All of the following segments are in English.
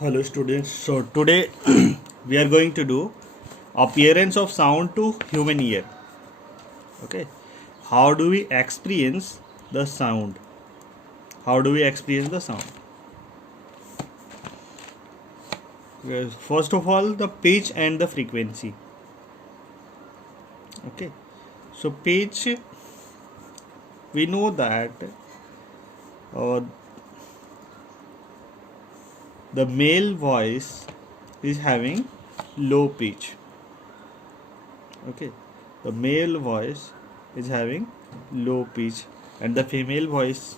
Hello students. So today we are going to do appearance of sound to human ear. Okay. How do we experience the sound? How do we experience the sound? Well, first of all, the pitch and the frequency. Okay. So pitch, we know that uh, the male voice is having low pitch. Okay, the male voice is having low pitch, and the female voice,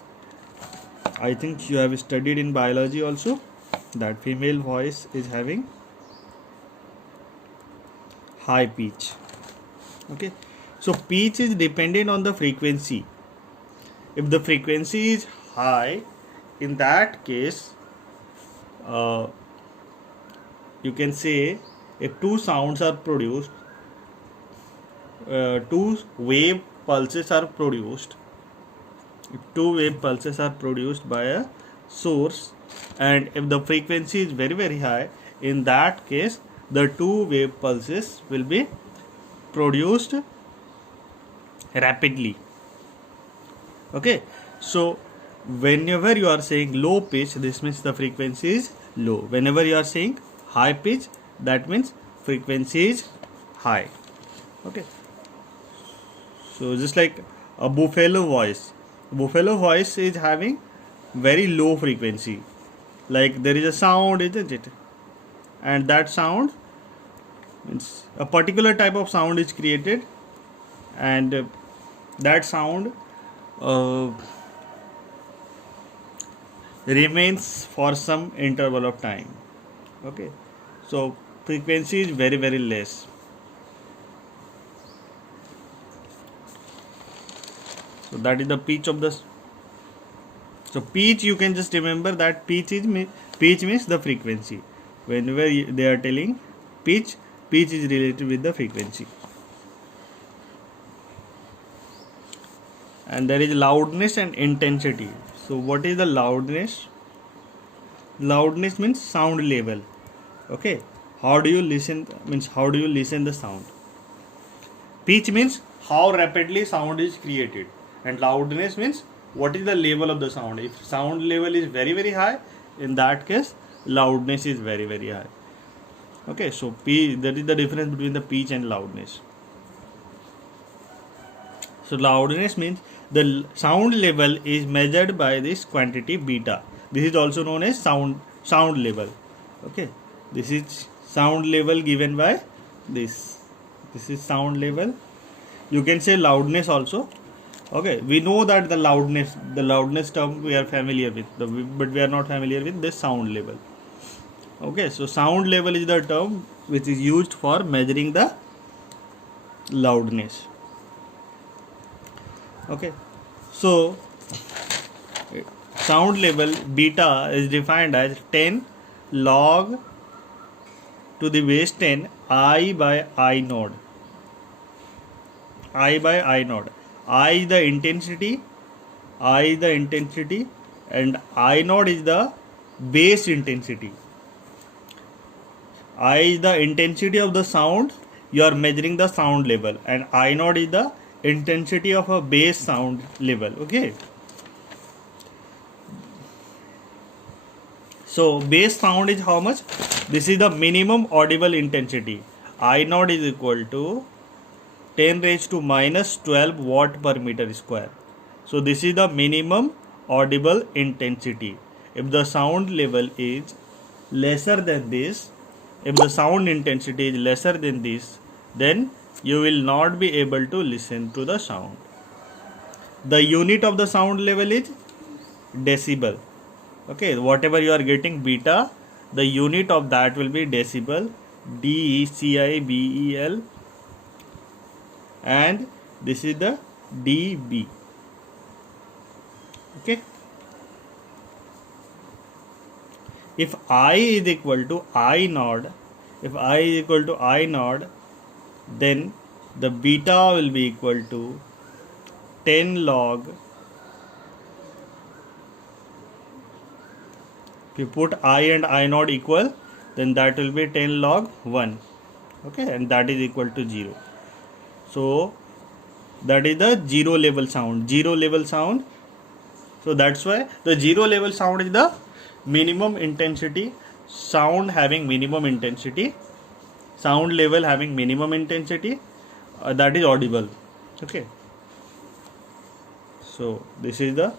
I think you have studied in biology also, that female voice is having high pitch. Okay, so pitch is dependent on the frequency. If the frequency is high, in that case uh, you can say, if two sounds are produced, two wave pulses are produced, if two wave pulses are produced by a source, and if the frequency is very high, in that case the two wave pulses will be produced rapidly. Okay, so whenever you are saying low pitch, this means the frequency is low. Whenever you are saying high pitch, that means frequency is high. Okay, so just like a buffalo voice is having very low frequency. Like there is a sound, isn't it? And that sound means a particular type of sound is created, and that sound uh, remains for some interval of time. Okay, so frequency is very less. So that is the pitch of the. So pitch, you can just remember that pitch means the frequency. Whenever they are telling pitch, pitch is related with the frequency. And there is loudness and intensity. So what is the loudness? Loudness means sound level. Okay, how do you listen? Means how do you listen the sound? Pitch means how rapidly sound is created, and loudness means what is the level of the sound. If sound level is very high, in that case loudness is very high. Okay, so that is the difference between the pitch and loudness. So loudness means the sound level is measured by this quantity beta. This is also known as sound level. Okay, this is sound level given by this. This is sound level. You can say loudness also. Okay, we know that the loudness term we are familiar with, but we are not familiar with this sound level. Okay, so sound level is the term which is used for measuring the loudness. Okay, so sound level beta is defined as 10 log to the base 10 I by I node. I by I node. I is the intensity, and I node is the base intensity. I is the intensity of the sound, you are measuring the sound level, and I node is the intensity of a base sound level. Okay, so base sound is how much? This is the minimum audible intensity. I node is equal to 10 raised to minus 12 watt per meter square. So this is the minimum audible intensity. If the sound level is lesser than this, if the sound intensity is lesser than this, then you will not be able to listen to the sound. The unit of the sound level is decibel. Okay, whatever you are getting beta, the unit of that will be decibel, DECIBEL, and this is the dB. Okay, if I is equal to I node, then the beta will be equal to 10 log you put I and I naught equal, then that will be 10 log 1. Okay, and that is equal to 0. So that is the zero level sound. Zero level sound. So that's why the zero level sound is the minimum intensity sound having minimum intensity, sound level having minimum intensity, that is audible. Okay, so this is the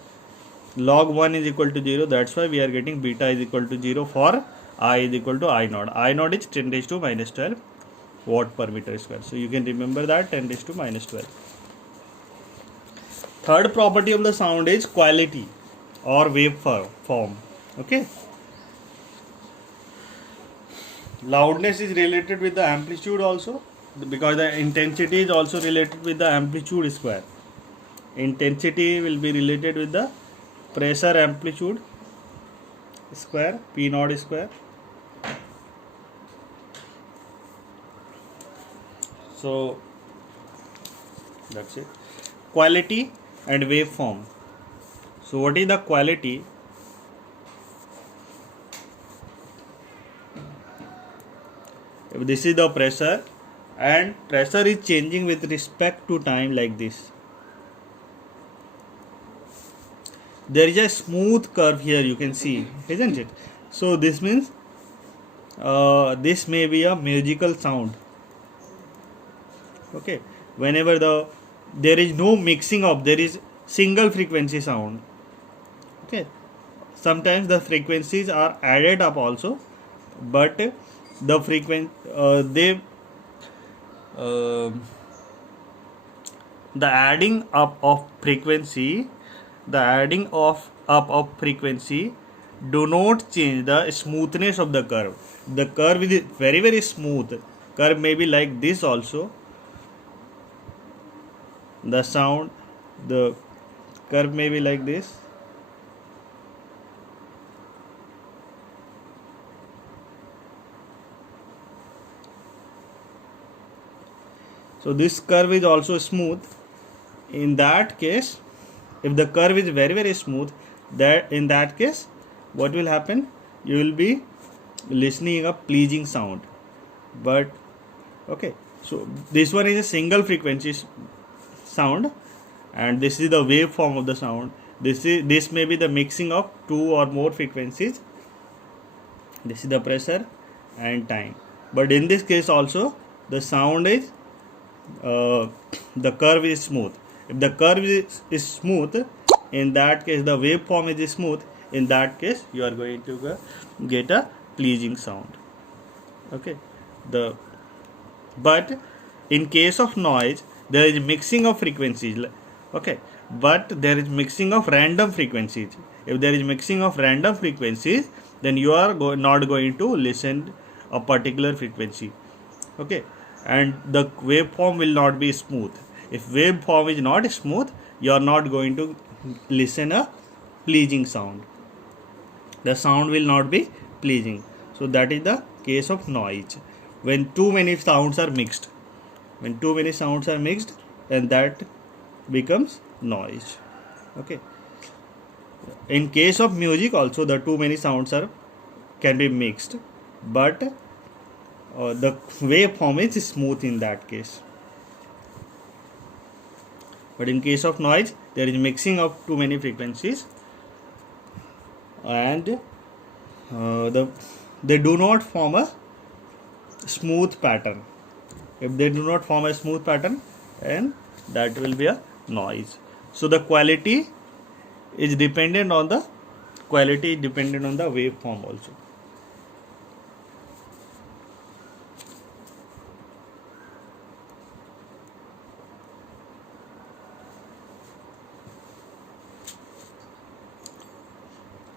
log 1 is equal to 0. That's why we are getting beta is equal to 0 for I is equal to I naught. I naught is 10 raised to minus 12 watt per meter square. So you can remember that 10 raised to minus 12. Third property of the sound is quality or wave form. Okay, loudness is related with the amplitude also, because the intensity is also related with the amplitude square. Intensity will be related with the pressure amplitude square, P naught square. So that's it. Quality and waveform. So what is the quality? This is the pressure, and pressure is changing with respect to time like this. There is a smooth curve here, you can see, isn't it? So this means this may be a musical sound. Okay, whenever there is no mixing of, there is single frequency sound. Okay, sometimes the frequencies are added up also, but the the adding up of frequency, do not change the smoothness of the curve. The curve is very, very smooth. Curve may be like this also. The curve may be like this. So this curve is also smooth. In that case, if the curve is very, very smooth, in that case, what will happen? You will be listening a pleasing sound. But okay, so this one is a single frequency sound, and this is the waveform of the sound. This may be the mixing of two or more frequencies. This is the pressure and time. But in this case also, the sound is the curve is smooth. If the curve is smooth, in that case the waveform is smooth. In that case, you are going to get a pleasing sound. Okay, but in case of noise, there is mixing of frequencies. Okay, but there is mixing of random frequencies. If there is mixing of random frequencies, then you are not going to listen a particular frequency. Okay, and the waveform will not be smooth. If waveform is not smooth, you are not going to listen a pleasing sound. The sound will not be pleasing. So that is the case of noise. When too many sounds are mixed, then that becomes noise. Okay. In case of music also, the too many sounds can be mixed, but the waveform is smooth in that case. But in case of noise, there is mixing of too many frequencies, and they do not form a smooth pattern. If they do not form a smooth pattern, then that will be a noise. So the quality is dependent on the waveform also.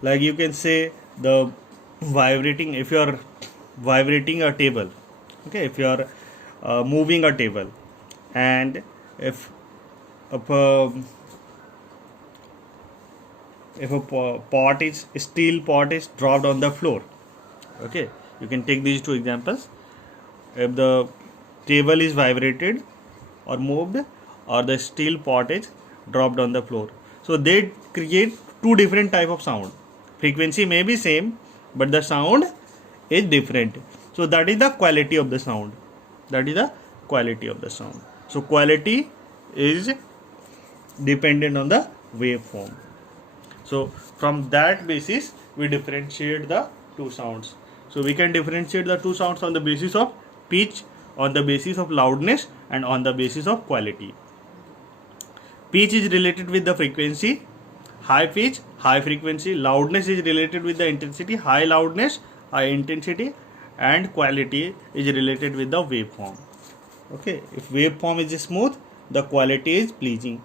Like you can say the vibrating, if you are vibrating a table, okay, if you are moving a table, and if a steel pot is dropped on the floor, okay, you can take these two examples. If the table is vibrated or moved, or the steel pot is dropped on the floor, so they create two different type of sound. Frequency may be same, but the sound is different. So that is the quality of the sound. That is the quality of the sound. So quality is dependent on the waveform. So from that basis we differentiate the two sounds. So we can differentiate the two sounds on the basis of pitch, on the basis of loudness, and on the basis of quality. Pitch is related with the frequency, high pitch, high frequency. Loudness is related with the intensity, high loudness, high intensity, and quality is related with the waveform. Okay, if waveform is smooth, the quality is pleasing.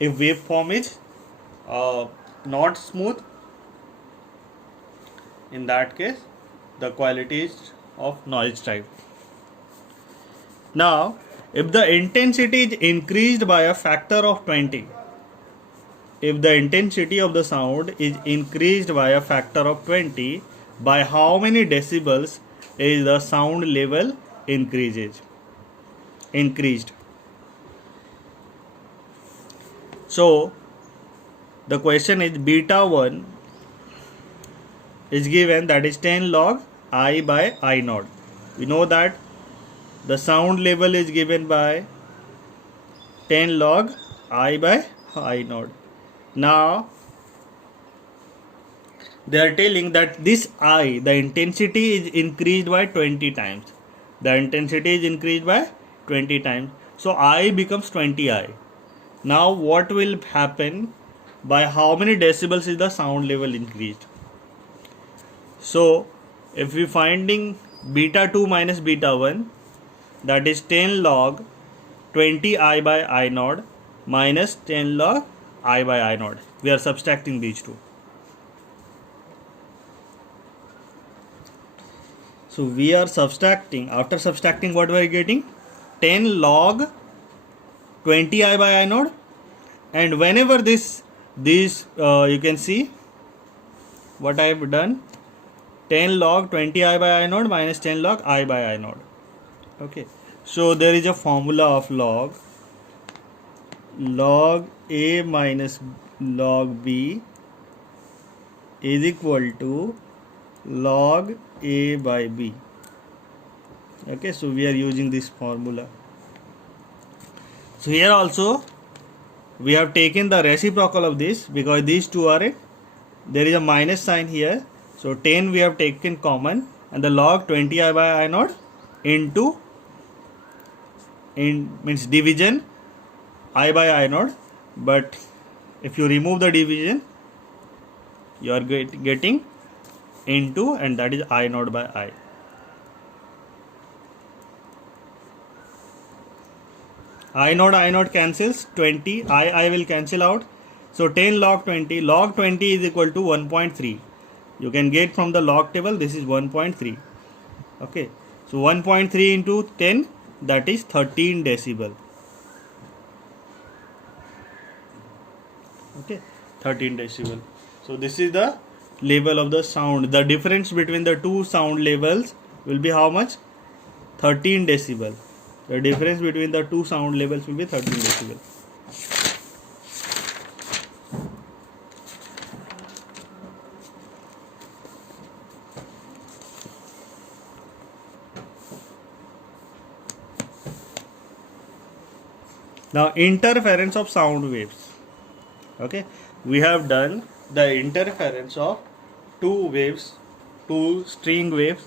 If waveform is not smooth, in that case the quality is of noise type. Now if the intensity is increased by a factor of 20, if the intensity of the sound is increased by a factor of 20, by how many decibels is the sound level increased? So the question is beta 1 is given, that is 10 log I by I naught. We know that the sound level is given by 10 log I by I naught. Now they are telling that this I, the intensity is increased by 20 times. The intensity is increased by 20 times. So I becomes 20I. Now what will happen? By how many decibels is the sound level increased? So if we finding beta 2 minus beta 1, that is 10 log 20 I by I naught minus 10 log I by I naught. We are subtracting these two. So we are subtracting, after subtracting what we are getting? 10 log 20 I by I naught, and whenever this you can see what I have done, 10 log 20 I by I naught minus 10 log I by I naught. Okay, so there is a formula of log A minus log B is equal to log A by B. Okay, so we are using this formula. So here also we have taken the reciprocal of this, because these two are there is a minus sign here. So 10 we have taken common, and the log 20 I by I naught into means division I by I naught, but if you remove the division you are getting into, and that is I naught by I. I naught cancels, 20 I will cancel out. So 10 log 20 is equal to 1.3. You can get from the log table, this is 1.3. Okay, so 1.3 into 10, that is 13 decibel. Okay, 13 decibel. So this is the level of the sound. The difference between the two sound levels will be how much? 13 decibel. The difference between the two sound levels will be 13 decibel. Now interference of sound waves. Okay, we have done the interference of two waves, two string waves.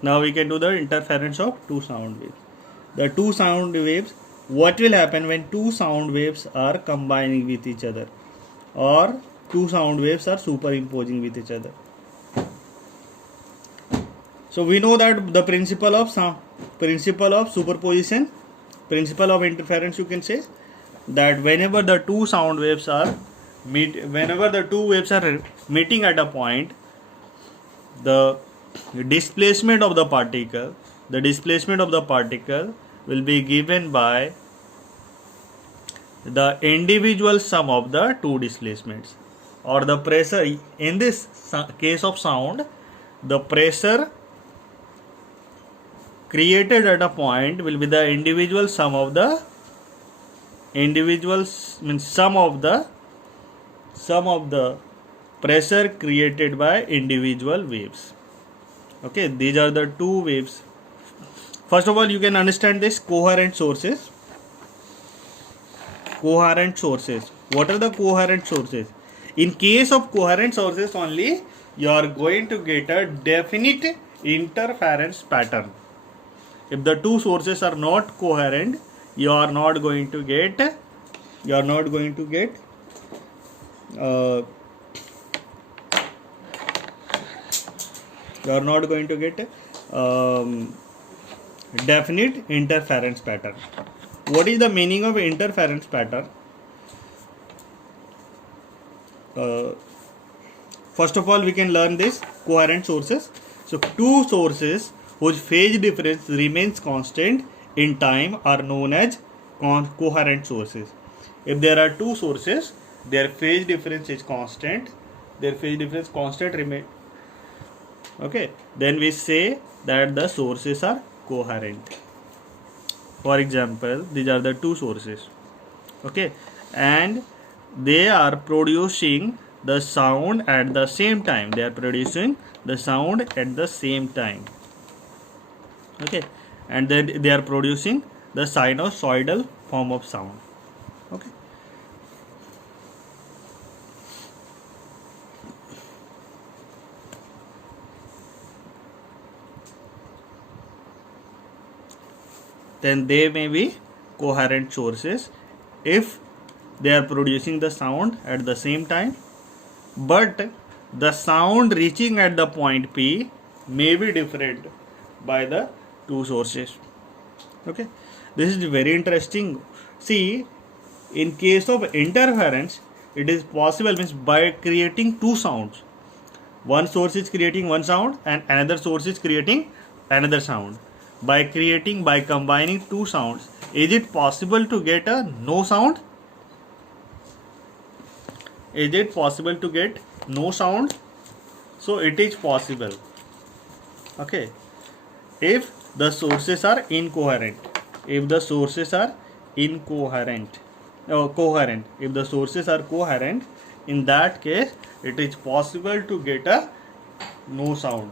Now we can do the interference of two sound waves. The two sound waves, what will happen when two sound waves are combining with each other, or two sound waves are superimposing with each other? So we know that the principle of superposition, principle of interference, you can say that whenever the two sound waves are meeting at a point, the displacement of the particle will be given by the individual sum of the two displacements, or the pressure. In this case of sound, the pressure created at a point will be the individual sum of the sum of the pressure created by individual waves. Okay, these are the two waves. First of all, you can understand this coherent sources. Coherent sources. What are the coherent sources? In case of coherent sources only, you are going to get a definite interference pattern. If the two sources are not coherent, you are not going to get uh, you are not going to get definite interference pattern. What is the meaning of interference pattern? First of all, we can learn this coherent sources. So two sources whose phase difference remains constant in time are known as coherent sources. If there are two sources, their phase difference is constant. Their phase difference constant remain. Okay, then we say that the sources are coherent. For example, these are the two sources. Okay, and they are producing the sound at the same time. They are producing the sound at the same time. Okay, and then they are producing the sinusoidal form of sound. Okay. Then they may be coherent sources if they are producing the sound at the same time, but the sound reaching at the point P may be different by the two sources. Okay, this is very interesting. See, in case of interference, it is possible means by creating two sounds. One source is creating one sound and another source is creating another sound. By combining two sounds, is it possible to get a no sound? Is it possible to get no sound? So it is possible. Okay, if the sources are incoherent. If the sources are incoherent coherent, if the sources are coherent, in that case it is possible to get a no sound.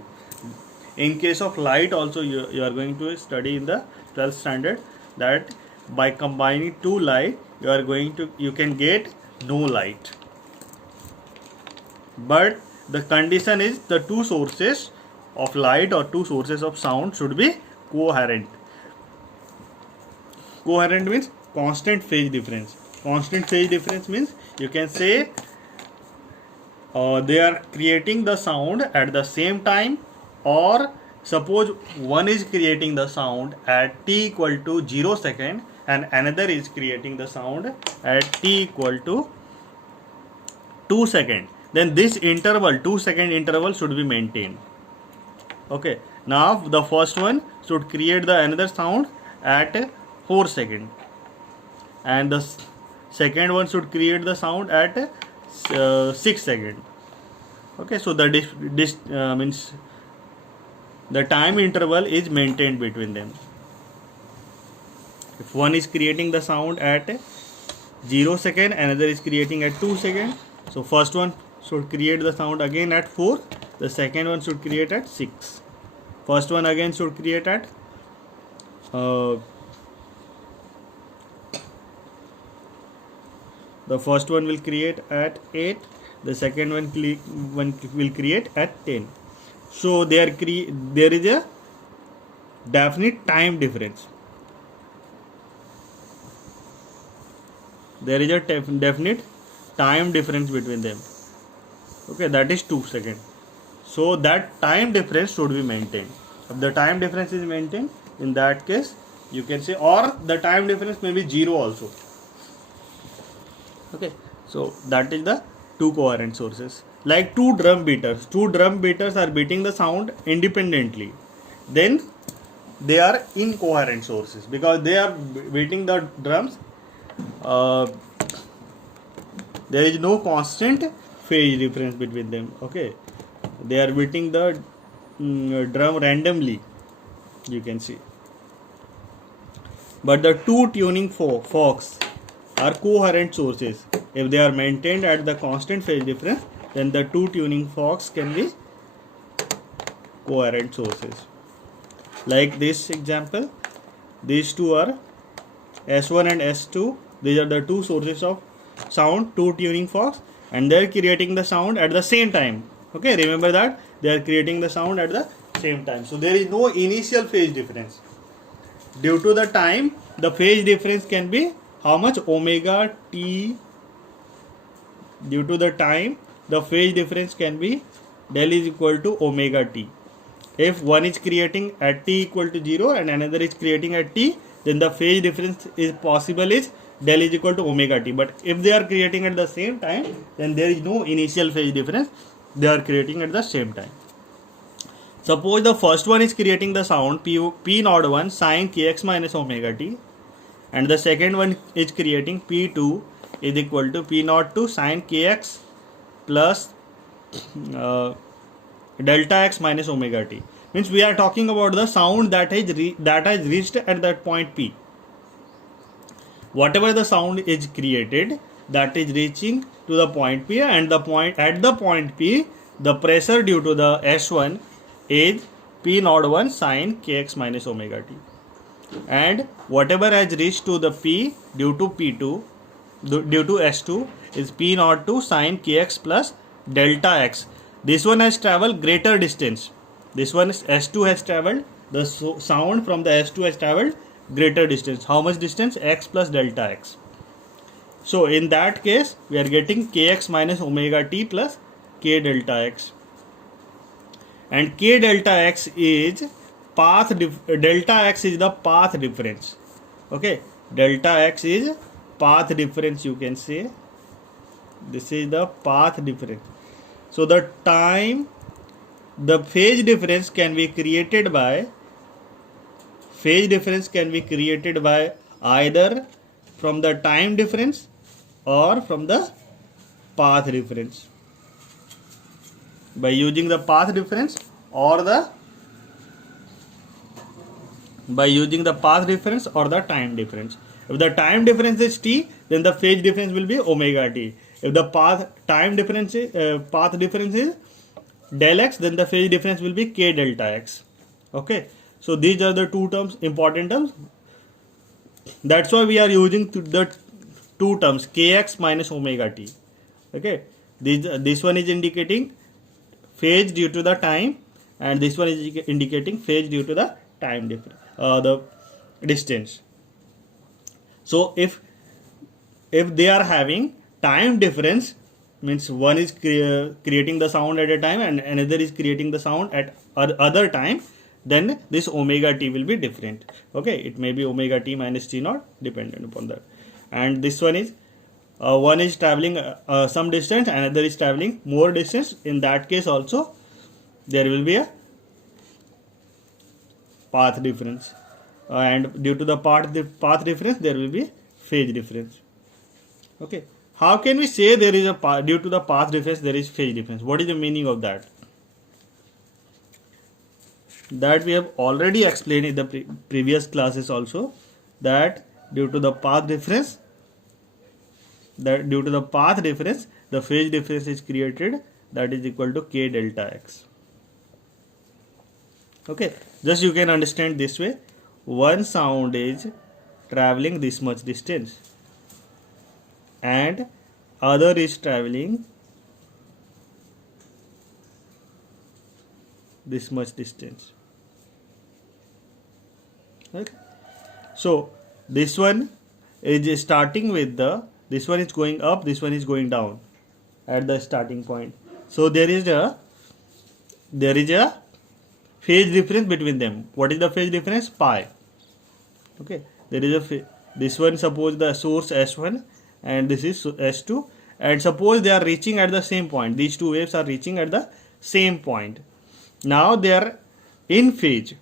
In case of light also, you are going to study in the 12th standard that by combining two light you can get no light. But the condition is the two sources of light or two sources of sound should be coherent. Coherent means constant phase difference. Constant phase difference means you can say they are creating the sound at the same time, or suppose one is creating the sound at t equal to 0 second and another is creating the sound at t equal to 2 second, then this interval 2 second interval should be maintained. Okay, now the first one should create the another sound at 4 second and the second one should create the sound at 6 second. Okay, so the means the time interval is maintained between them. If one is creating the sound at 0 second, another is creating at 2 second, so first one should create the sound again at 4, the second one should create at 6, first one again should create at the first one will create at 8, the second one will create at 10. So there is a definite time difference. There is a definite time difference between them. Okay, that is 2 seconds. So that time difference should be maintained. If the time difference is maintained, in that case you can say, or the time difference may be 0 also. Okay, so that is the two coherent sources. Like two drum beaters are beating the sound independently, then they are incoherent sources because they are beating the drums. There is no constant phase difference between them. Okay, they are beating the drum randomly, you can see. But the two tuning forks are coherent sources if they are maintained at the constant phase difference then the two tuning forks can be coherent sources. Like this example, these two are S1 and S2. These are the two sources of sound, two tuning forks, and they are creating the sound at the same time. Okay, remember that they are creating the sound at the same time. So there is no initial phase difference. Due to the time, the phase difference can be how much? Omega t. Due to the time, the phase difference can be del is equal to omega t. If one is creating at t equal to 0 and another is creating at t, then the phase difference is possible is del is equal to omega t. But if they are creating at the same time, then there is no initial phase difference. They are creating at the same time. Suppose the first one is creating the sound P naught 1 sin kx minus omega t, and the second one is creating P2 is equal to P naught 2 sin kx plus delta x minus omega t. Means we are talking about the sound that has reached at that point P. Whatever the sound is created, that is reaching to the point P, and at the point P, the pressure due to the S1 is P naught 1 sin kx minus omega t, and whatever has reached to the P due to P2 due to S2 is P naught 2 sin kx plus delta x. This one has traveled greater distance. This one is S2 has traveled, the sound from the S2 has traveled greater distance. How much distance? X plus delta x. So in that case, we are getting kx minus omega t plus k delta x. And k delta x is delta x is the path difference. Okay, delta x is path difference, you can say. This is the path difference. So the phase difference can be created by either from the time difference or from the path difference. By using the path difference or the time difference. If the time difference is t, then the phase difference will be omega t. If the path difference is del x, then the phase difference will be k delta x. Okay, so these are the two terms, important terms. That's why we are using the two terms kx minus omega t. Okay, this one is indicating phase due to the time, and this one is indicating phase due to the time difference, the distance. So if they are having time difference, means one is creating the sound at a time and another is creating the sound at other time, then this omega t will be different. Okay, it may be omega t minus t naught, dependent upon that. And this one is one is traveling some distance, another is traveling more distance. In that case also there will be a path difference, and due to the path difference there will be phase difference. Okay, how can we say there is a due to the path difference there is phase difference? What is the meaning of that? That we have already explained in the previous classes also, that due to the path difference, the phase difference is created, that is equal to k delta x. Okay, just you can understand this way. One sound is traveling this much distance and other is traveling this much distance. Okay, so this one is starting with this one is going up, this one is going down at the starting point. So there is a phase difference between them. What is the phase difference? Pi. Okay, there is this one, suppose the source S1 and this is S2, and suppose they are reaching at the same point. These two waves are reaching at the same point. Now they are in phase.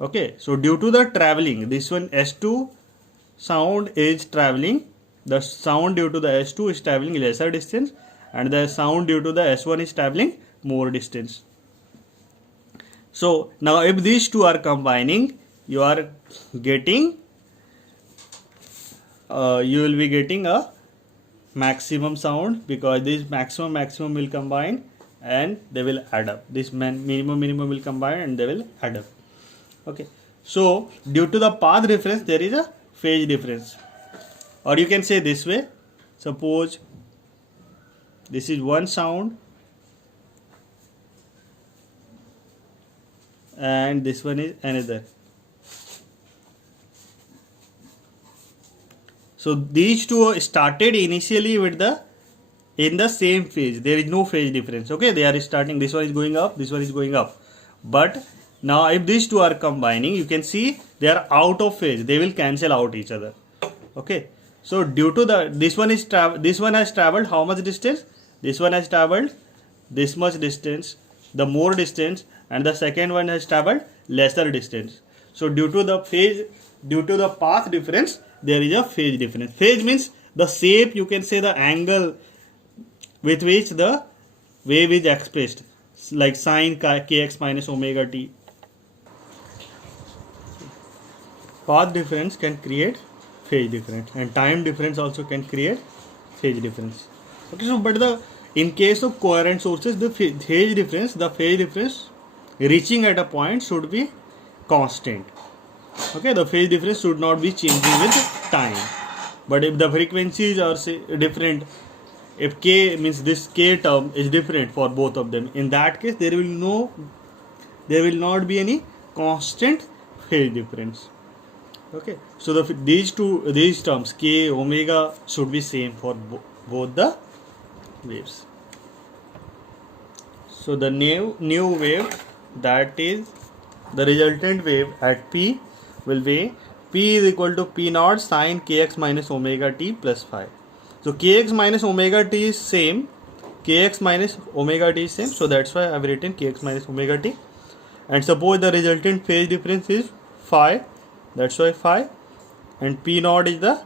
Okay, so due to the traveling, this one S2 sound is traveling, the sound due to the S2 is traveling lesser distance, and the sound due to the S1 is traveling more distance. So now if these two are combining, you are getting you will be getting a maximum sound, because this maximum will combine and they will add up. This minimum will combine and they will add up. Okay, so due to the path difference there is a phase difference, or you can say this way. Suppose this is one sound and this one is another. So these two started initially with in the same phase. There is no phase difference. Okay, they are starting. This one is going up. This one is going up. But now if these two are combining, you can see they are out of phase. They will cancel out each other. Okay. So due to this one has traveled how much distance? This one has traveled this much distance, the more distance, and the second one has traveled lesser distance. So due to the path difference, there is a phase difference. Phase means the shape, you can say the angle with which the wave is expressed, like sine kx minus omega t. Path difference can create phase difference, and time difference also can create phase difference. Okay, so but in case of coherent sources, the phase difference reaching at a point should be constant. Okay, the phase difference should not be changing with time. But if the frequencies are different, if k means this k term is different for both of them, in that case there will not be any constant phase difference. Okay, so these terms k, omega should be same for both the waves. So the new wave, that is the resultant wave at p, will be p is equal to p naught sine kx minus omega t plus phi. So kx minus omega t is same. So that's why I've written kx minus omega t. And suppose the resultant phase difference is phi. That's why phi. And p naught is the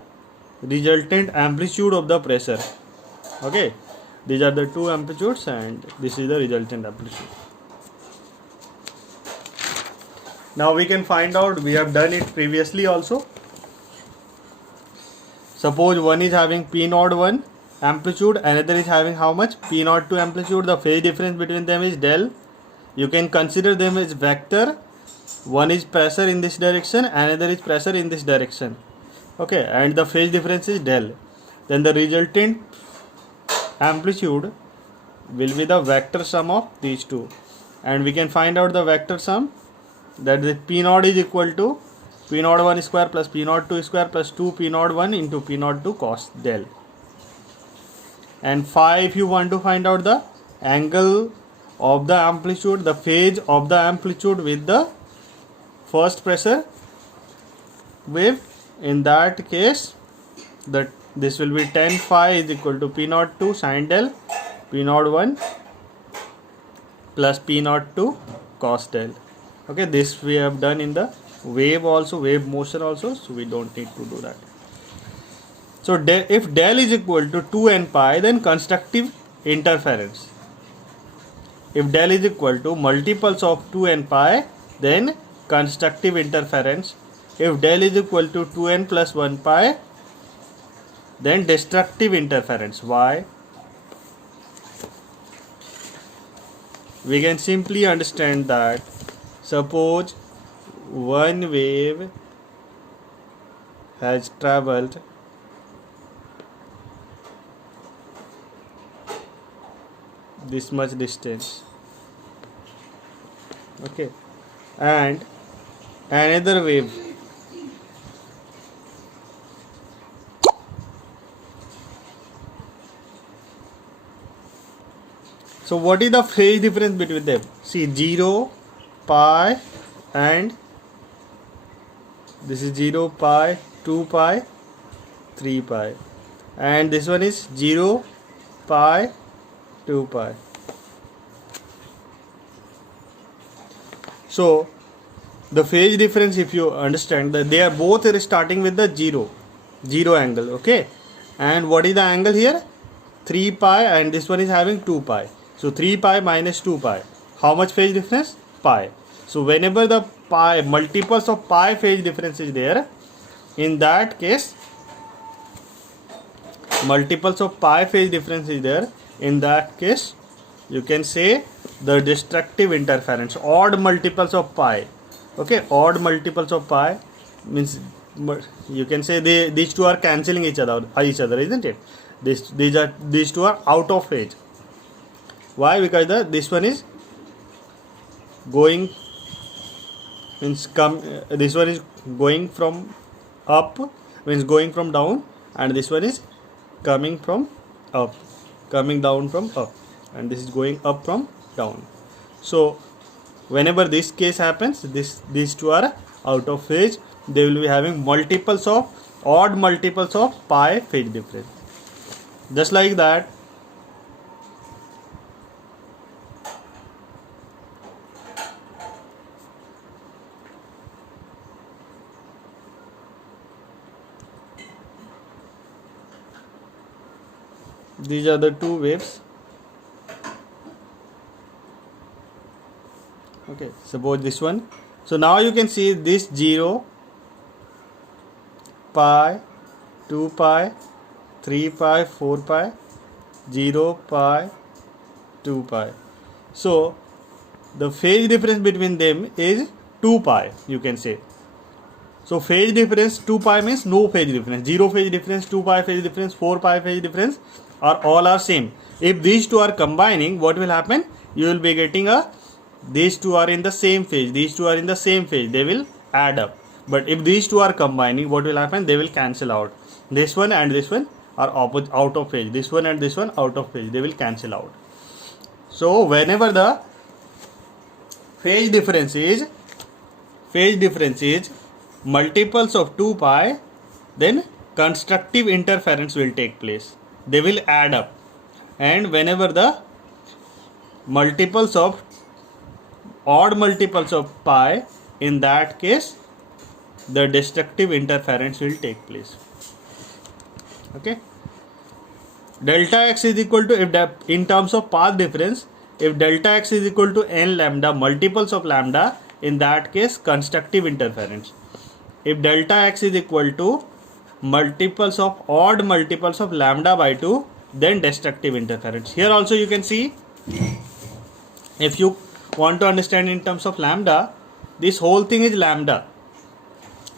resultant amplitude of the pressure. Okay. These are the two amplitudes and this is the resultant amplitude. Now we can find out, we have done it previously also. Suppose one is having P01 amplitude, another is having how much? P02 amplitude. The phase difference between them is del. You can consider them as vector. One is pressure in this direction, another is pressure in this direction. Okay, and the phase difference is del. Then the resultant amplitude will be the vector sum of these two. And we can find out the vector sum, that the P0 is equal to P01 square plus P02 square plus 2 P01 into P02 cos del. And phi, if you want to find out the angle of the amplitude, the phase of the amplitude with the first pressure wave, in that case this will be tan phi is equal to P02 sin del P01 plus P02 cos del. Okay, this we have done in the wave also, wave motion also, so we don't need to do that. So if del is equal to 2n pi, then constructive interference. If del is equal to multiples of 2n pi, then constructive interference. If del is equal to 2n plus 1 pi, then destructive interference. Why? We can simply understand that suppose one wave has traveled this much distance, okay, and another wave so what is the phase difference between them? See, 0, pi, and this is 0, pi, 2 pi, 3 pi, and this one is 0, pi, 2 pi. So the phase difference, if you understand that they are both starting with the 0 angle, okay, and what is the angle here? 3 pi, and this one is having 2 pi. So 3 pi minus 2 pi, how much phase difference? Pi. So whenever the pi, multiples of pi phase difference is there, in that case multiples of pi phase difference is there, in that case you can say the destructive interference, odd multiples of pi. Okay, odd multiples of pi means you can say these two are cancelling each other, isn't it? These two are out of phase. Why? Because this one is going, means this one is going from up, means going from down, and this one is coming from up, coming down from up, and this is going up from down. So whenever this case happens, these two are out of phase. They will be having multiples of, odd multiples of pi phase difference. Just like that, these are the two waves. Okay, suppose this one. So now you can see this 0, pi, 2 pi, 3 pi, 4 pi, 0 pi, 2 pi. So the phase difference between them is 2 pi, you can say. So phase difference 2 pi means no phase difference. 0 phase difference, 2 pi phase difference, 4 pi phase difference are same. If these two are combining, what will happen? You will be getting these two are in the same phase, these two are in the same phase, they will add up. But if these two are combining, what will happen? They will cancel out. This one and this one are out of phase. This one and this one out of phase. They will cancel out. So whenever the phase difference is multiples of 2 pi, then constructive interference will take place. They will add up. And whenever the multiples of, odd multiples of pi, in that case the destructive interference will take place. Okay, delta x is equal to, if in terms of path difference, if delta x is equal to n lambda, multiples of lambda, in that case constructive interference. If delta x is equal to multiples of, odd multiples of lambda by 2, then destructive interference. Here also you can see, if you want to understand in terms of lambda, this whole thing is lambda.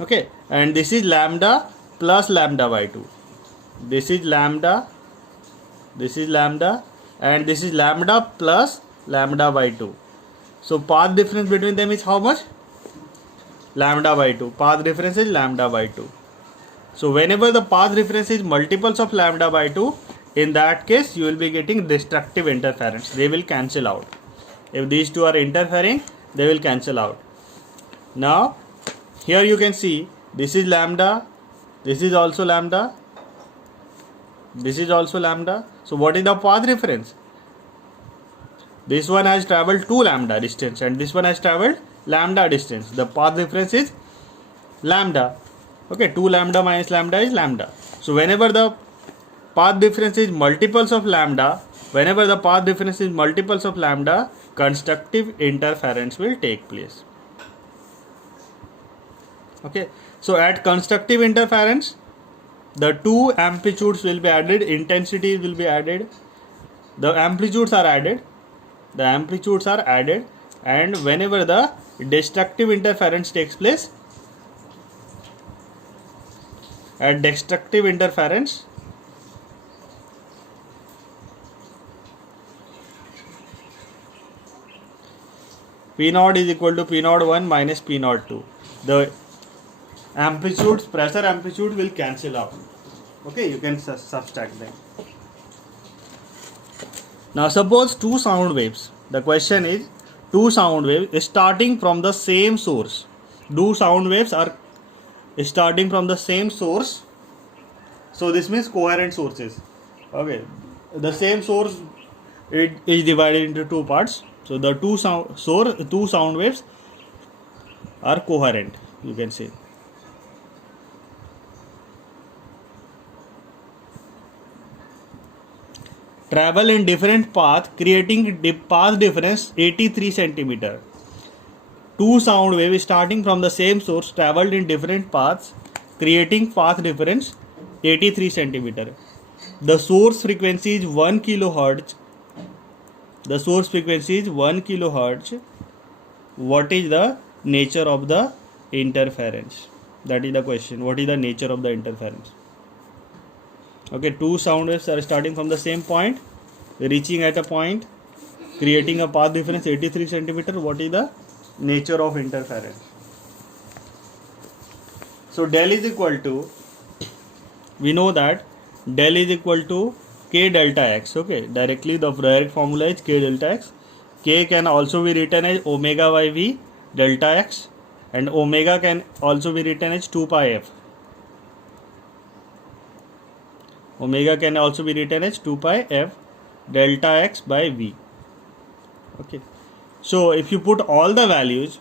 Okay, and this is lambda plus lambda by 2. This is lambda, and this is lambda plus lambda by 2. So path difference between them is how much? Lambda by 2. Path difference is lambda by 2. So whenever the path difference is multiples of lambda by 2, in that case you will be getting destructive interference. They will cancel out. If these two are interfering, they will cancel out. Now here you can see, this is lambda, this is also lambda, this is also lambda. So what is the path difference? This one has travelled 2 lambda distance and this one has travelled lambda distance. The path difference is lambda. Okay, 2 lambda minus lambda is lambda. So whenever the path difference is multiples of lambda, constructive interference will take place. Okay, so at constructive interference, the two amplitudes will be added, intensity will be added, the amplitudes are added, and whenever the destructive interference takes place, at destructive interference, P0 is equal to P0 1 minus P0 2. The amplitudes, pressure amplitude will cancel out. Okay, you can subtract them. Now suppose two sound waves. The question is, two sound waves starting from the same source. Two sound waves are starting from the same source. So this means coherent sources. Okay, the same source, it is divided into two parts. So the two sound waves are coherent, you can say. Travel in different path, creating path difference 83 centimeter. Two sound waves starting from the same source traveled in different paths, creating path difference 83 centimeter. The source frequency is 1 kilohertz. The source frequency is 1 kilohertz. What is the nature of the interference? That is the question. What is the nature of the interference? Okay, two sound waves are starting from the same point, reaching at a point, creating a path difference 83 centimeter. What is the nature of interference? So del is equal to, we know that del is equal to k delta x. Okay, directly the direct formula is k delta x. K can also be written as omega by v delta x, and omega can also be written as 2 pi f. Omega can also be written as 2 pi f delta x by v. Okay, so if you put all the values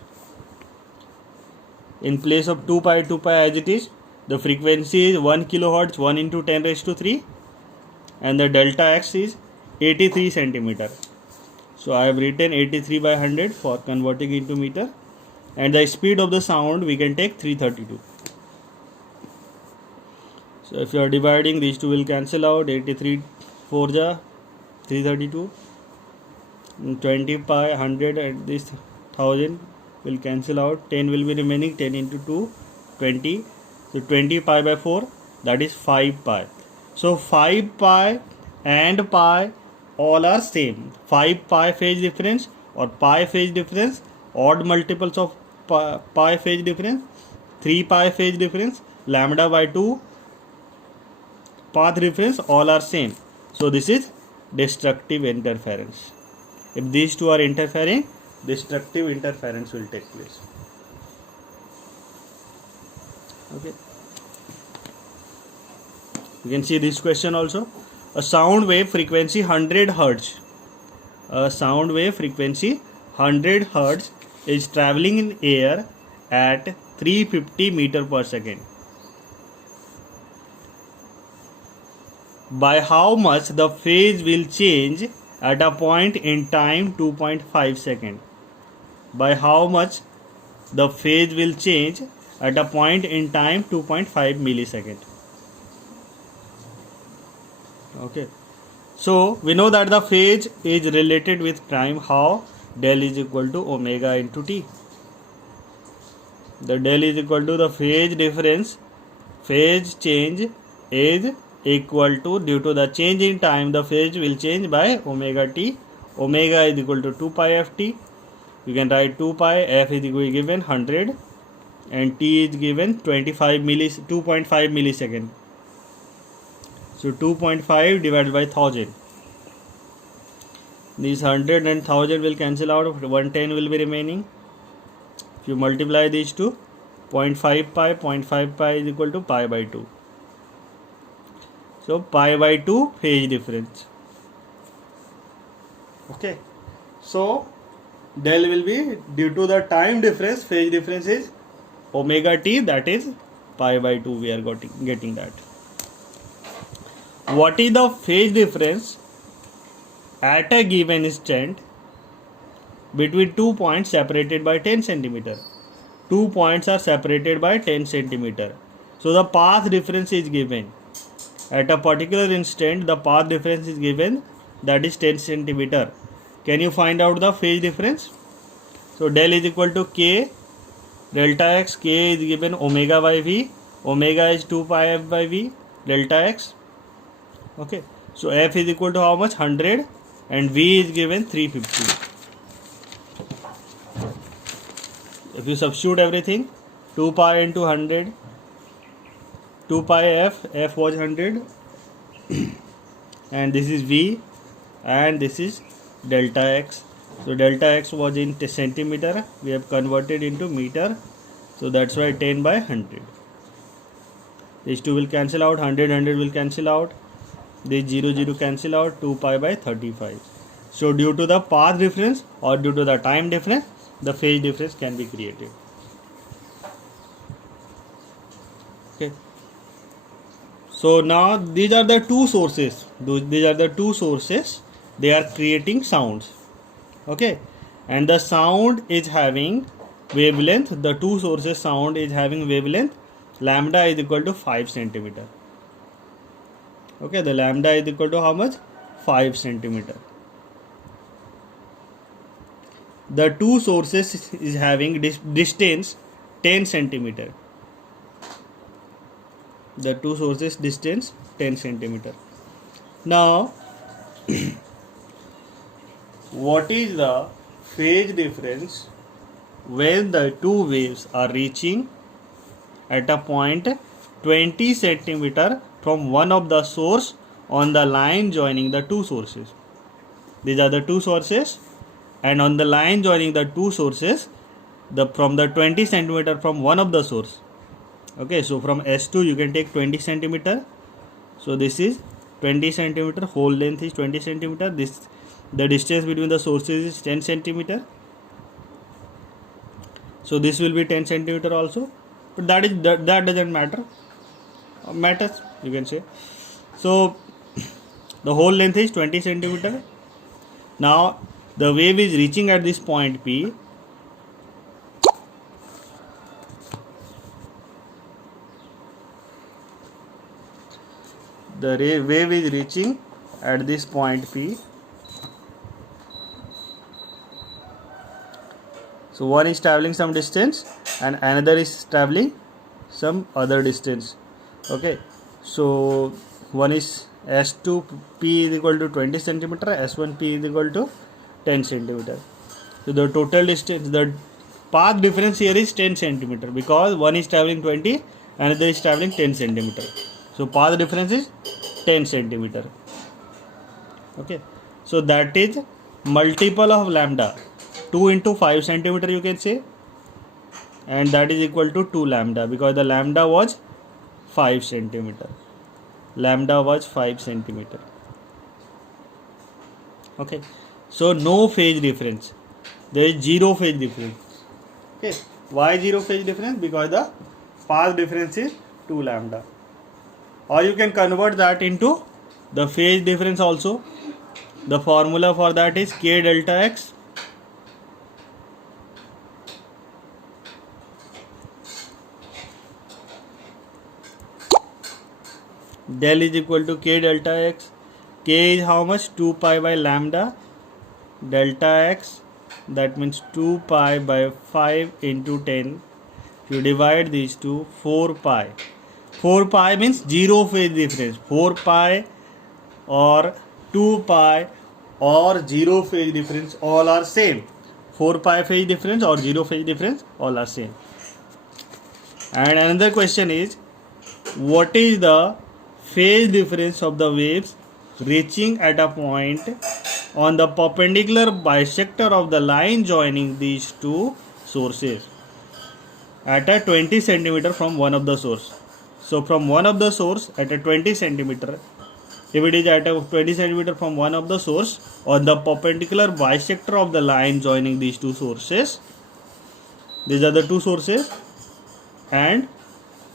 in place of 2 pi as it is, the frequency is 1 kilohertz, 1 into 10 raised to 3, and the delta x is 83 centimeter. So I have written 83 by 100 for converting into meter, and the speed of the sound we can take 332. So if you are dividing, these two will cancel out. 83 4 ja 332, 20 pi 100 and this 1000 will cancel out. 10 will be remaining. 10 into 2 20. So 20 pi by 4, that is 5 pi. So 5 pi and pi all are same. 5 pi phase difference or pi phase difference, odd multiples of pi phase difference, 3 pi phase difference, lambda by 2 path difference, all are same. So this is destructive interference. If these two are interfering, destructive interference will take place. Okay, you can see this question also. A sound wave frequency 100 hertz. A sound wave frequency 100 hertz is traveling in air at 350 meter per second. By how much the phase will change at a point in time 2.5 second. By how much the phase will change at a point in time 2.5 millisecond. Okay, so we know that the phase is related with time. How? Del is equal to omega into t. The del is equal to the phase difference. Phase change is equal to, due to the change in time, the phase will change by omega t. Omega is equal to 2 pi ft. You can write 2 pi, f is given 100 and t is given 2.5 millisecond. So 2.5 divided by 1000. These 100 and 1000 will cancel out. 110 will be remaining. If you multiply these two, 0.5 pi is equal to pi by 2. So pi by 2 phase difference. Okay, so del will be, due to the time difference, phase difference is omega t, that is pi by 2. We are getting that. What is the phase difference at a given instant between 2 points separated by 10 centimeter? 2 points are separated by 10 centimeter. So the path difference is given. At a particular instant, the path difference is given, that is 10 centimeter. Can you find out the phase difference? So del is equal to k delta x. K is given omega by v. Omega is 2 pi f by v delta x. Okay, so f is equal to how much? 100, and v is given 350. If you substitute everything, 2 pi into 100, 2 pi f was 100 and this is v and this is delta x. So delta x was in centimeter, we have converted into meter, so that's why 10 by 100. These two will cancel out, 100 will cancel out, this 0 cancel out, 2 pi by 35. So due to the path difference or due to the time difference, the phase difference can be created. Okay, so now these are the two sources. They are creating sounds. Okay, and the sound is having wavelength. The two sources sound is having wavelength lambda is equal to 5 centimeter. Okay, the lambda is equal to how much? 5 centimeter. The two sources is having distance 10 centimeter. The two sources distance 10 centimeter. Now, what is the phase difference when the two waves are reaching at a point 20 centimeter from one of the source on the line joining the two sources? These are the two sources, and on the line joining the two sources, from the 20 centimeter from one of the source. Okay, so from S2 you can take 20 centimeter. So this is 20 centimeter, whole length is 20 centimeter. The distance between the sources is 10 centimeter. So this will be 10 centimeter also, but that doesn't matter. Matters, you can say. So the whole length is 20 centimeter. Now the wave is reaching at this point P. The wave is reaching at this point P. So one is traveling some distance and another is traveling some other distance. Okay, so one is S2P is equal to 20 centimeter, S1P is equal to 10 centimeter. So the total distance, the path difference here is 10 centimeter because one is traveling 20, another is traveling 10 centimeter. So path difference is 10 centimeter. Okay, so that is multiple of lambda. 2 into 5 centimeter you can say, and that is equal to 2 lambda because the lambda was 5 centimeter. Lambda was 5 centimeter. Okay, so no phase difference. There is zero phase difference. Okay, why zero phase difference? Because the path difference is 2 lambda. Or you can convert that into the phase difference also. The formula for that is K delta X. Del is equal to K delta X. K is how much? 2 pi by lambda delta X. That means 2 pi by 5 into 10. If you divide these two, 4 pi. 4 pi means zero phase difference. 4 pi or 2 pi or zero phase difference all are same. 4 pi phase difference or zero phase difference all are same. And another question is, what is the phase difference of the waves reaching at a point on the perpendicular bisector of the line joining these two sources at a 20 centimeter from one of the source? So from one of the source at a 20 centimeter, if it is at a 20 centimeter from one of the source on the perpendicular bisector of the line joining these two sources, these are the two sources, and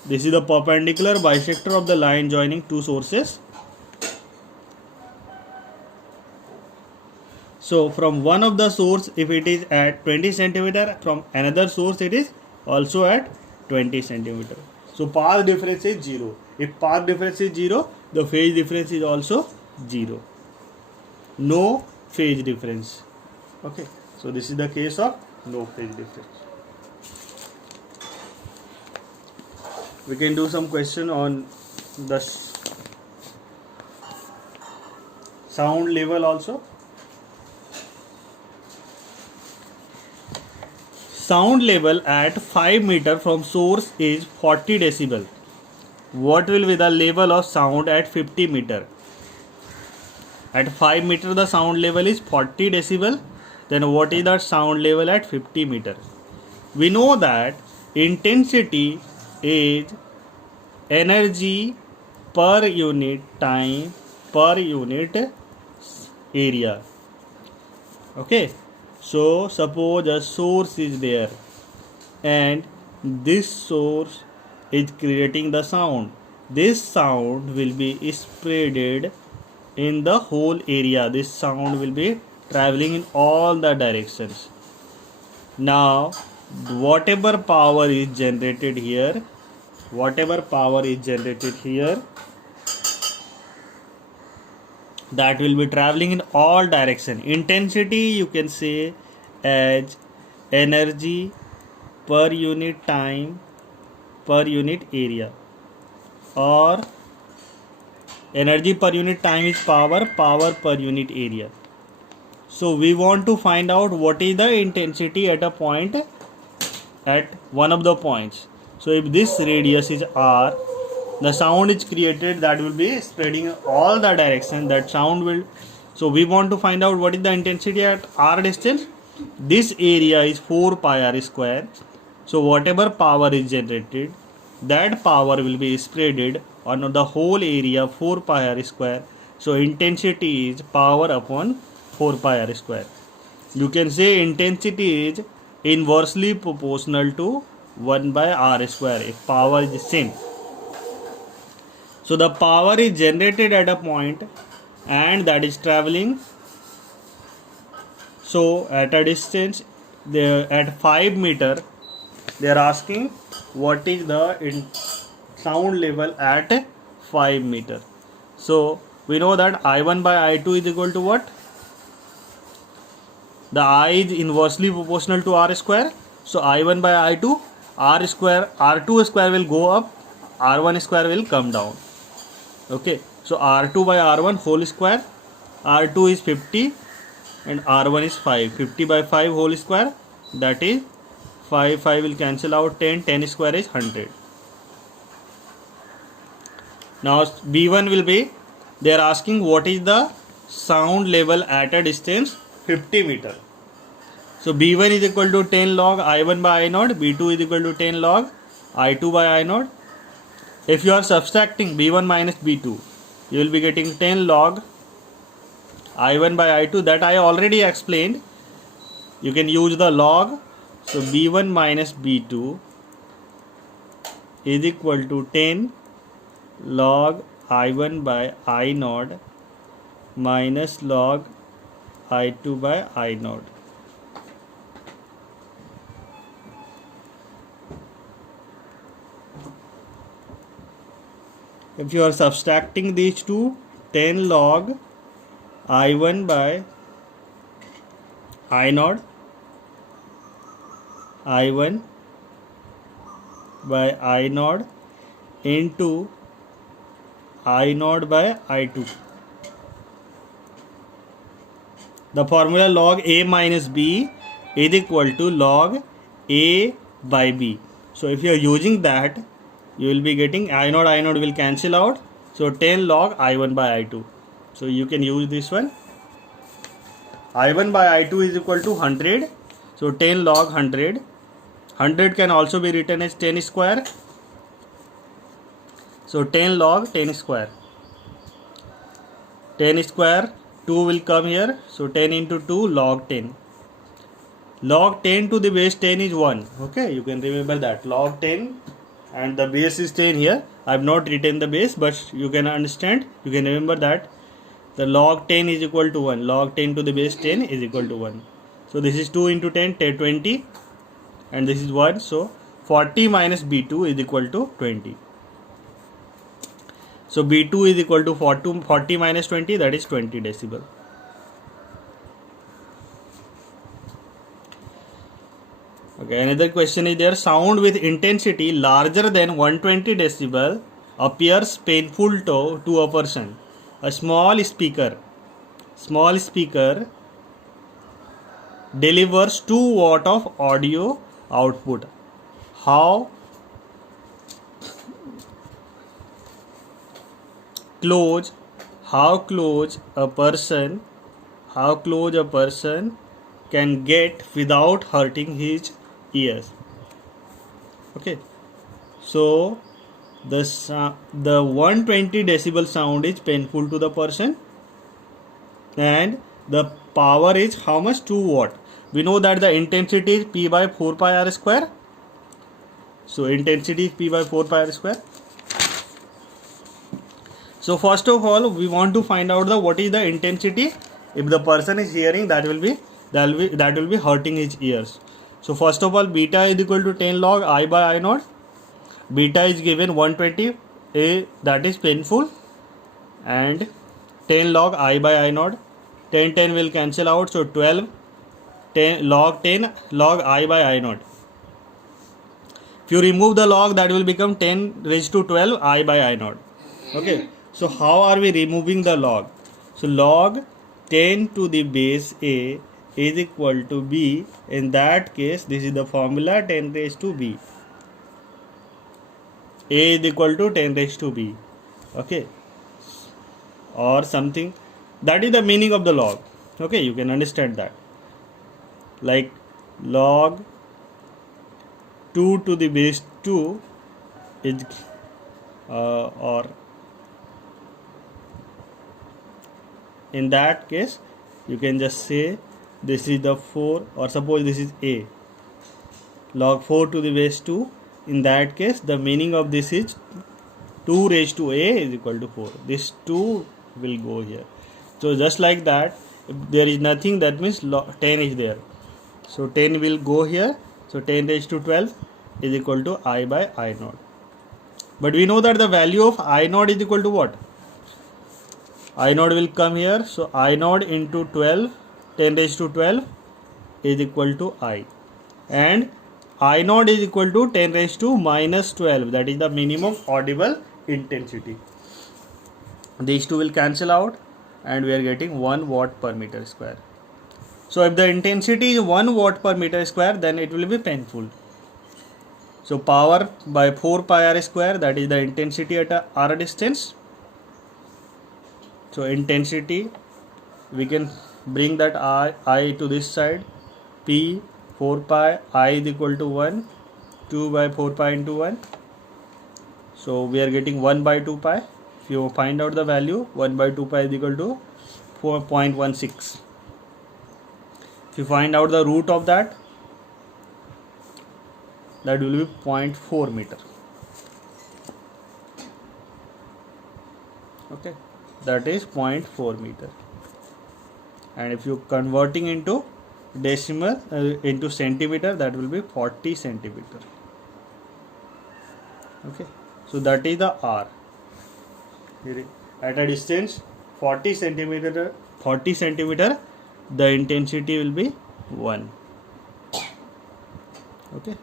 this is the perpendicular bisector of the line joining two sources. So from one of the source, if it is at 20 centimeter, from another source it is also at 20 centimeter. So path difference is 0. If path difference is 0, the phase difference is also 0. No phase difference. Okay, so this is the case of no phase difference. We can do some question on the sound level also. Sound level at 5 meter from source is 40 decibel. What will be the level of sound at 50 meter? At 5 meter the sound level is 40 decibel. Then what is the sound level at 50 meter? We know that intensity is energy per unit time per unit area. Okay, so suppose a source is there and this source is creating the sound. This sound will be spreaded in the whole area. This sound will be traveling in all the directions. Now whatever power is generated here, that will be traveling in all direction. Intensity you can say as energy per unit time per unit area, or energy per unit time is power per unit area. So we want to find out what is the intensity at a point, at one of the points. So if this radius is r, the sound is created that will be spreading all the direction, that sound will. So we want to find out what is the intensity at r distance. This area is 4 pi r square. So whatever power is generated, that power will be spreaded on the whole area 4 pi r square. So intensity is power upon 4 pi r square. You can say intensity is inversely proportional to 1 by r square if power is the same. So the power is generated at a point and that is traveling. So at a distance, at 5 meter, they are asking what is the sound level at 5 meter. So we know that I1 by I2 is equal to what? The I is inversely proportional to r square. So I1 by I2, r square, r2 square will go up, r1 square will come down. Okay, so r2 by r1 whole square, r2 is 50 and r1 is 5. 50 by 5 whole square, that is 5 will cancel out, 10 square is 100. Now B1 will be, they are asking what is the sound level at a distance 50 meter. So B1 is equal to 10 log I1 by I0, B2 is equal to 10 log I2 by I0. If you are subtracting B1 minus B2, you will be getting 10 log I1 by I2. That I already explained. You can use the log. So B1 minus B2 is equal to 10 log I1 by I0 minus log I2 by I0. If you are subtracting these two, 10 log I1 by I0, I1 by I0 into I0 by I2. The formula log A minus B is equal to log A by B. So if you are using that, you will be getting I0 will cancel out. So 10 log I1 by I2. So you can use this one. I1 by I2 is equal to 100. So 10 log 100. 100 can also be written as 10 square. So 10 log 10 square. 10 square, 2 will come here. So 10 into 2 log 10. Log 10 to the base 10 is 1. Okay, you can remember that. Log 10 and the base is 10 here. I have not written the base, but you can understand. You can remember that the log 10 is equal to 1. Log 10 to the base 10 is equal to 1. So this is 2 into 10, 20, and this is 1. So 40 minus B2 is equal to 20. So B2 is equal to 40 minus 20, that is 20 decibel. Okay, another question is there. Sound with intensity larger than 120 decibel appears painful to a person. A small speaker delivers 2 watt of audio output. How close a person can get without hurting his ears. Okay, so the 120 decibel sound is painful to the person, and the power is how much? 2 watt. We know that the intensity is P by 4 pi r square. So intensity is P by 4 pi r square. So first of all, we want to find out what is the intensity. If the person is hearing, that will be hurting his ears. So first of all, beta is equal to 10 log I by I0. Beta is given 120, that is painful, and 10 log I by I naught. 10 will cancel out, so 12 10 log I by I naught. If you remove the log, that will become 10 raised to 12 I by I naught. Okay, so how are we removing the log? So log 10 to the base a is equal to b. In that case, this is the formula, 10 raised to b. A is equal to 10 raised to b. Okay, or something. That is the meaning of the log. Okay, you can understand that. Like log 2 to the base 2 is or in that case you can just say this is the 4, or suppose this is a, log 4 to the base 2. In that case, the meaning of this is 2 raised to a is equal to 4. This 2 will go here. So just like that, if there is nothing, that means 10 is there. So 10 will go here. So 10 raised to 12 is equal to I by I naught. But we know that the value of I naught is equal to what? I naught will come here. So I naught into 12, 10 raised to 12 is equal to I. And I naught is equal to 10 raised to minus 12. That is the minimum audible intensity. These two will cancel out and we are getting 1 watt per meter square. So if the intensity is 1 watt per meter square, then it will be painful. So power by 4 pi r square, that is the intensity at a r distance. So intensity, we can bring that I to this side. P 4 pi, I is equal to 1, 2 by 4 pi into 1. So we are getting 1 by 2 pi. If you find out the value, 1 by 2 pi is equal to 4.16. If you find out the root of that, that will be 0.4 meter. Okay, that is 0.4 meter. And if you converting into decimal into centimeter, that will be 40 centimeter. Okay, so that is the R. At a distance 40 centimeter, the intensity will be 1. Okay.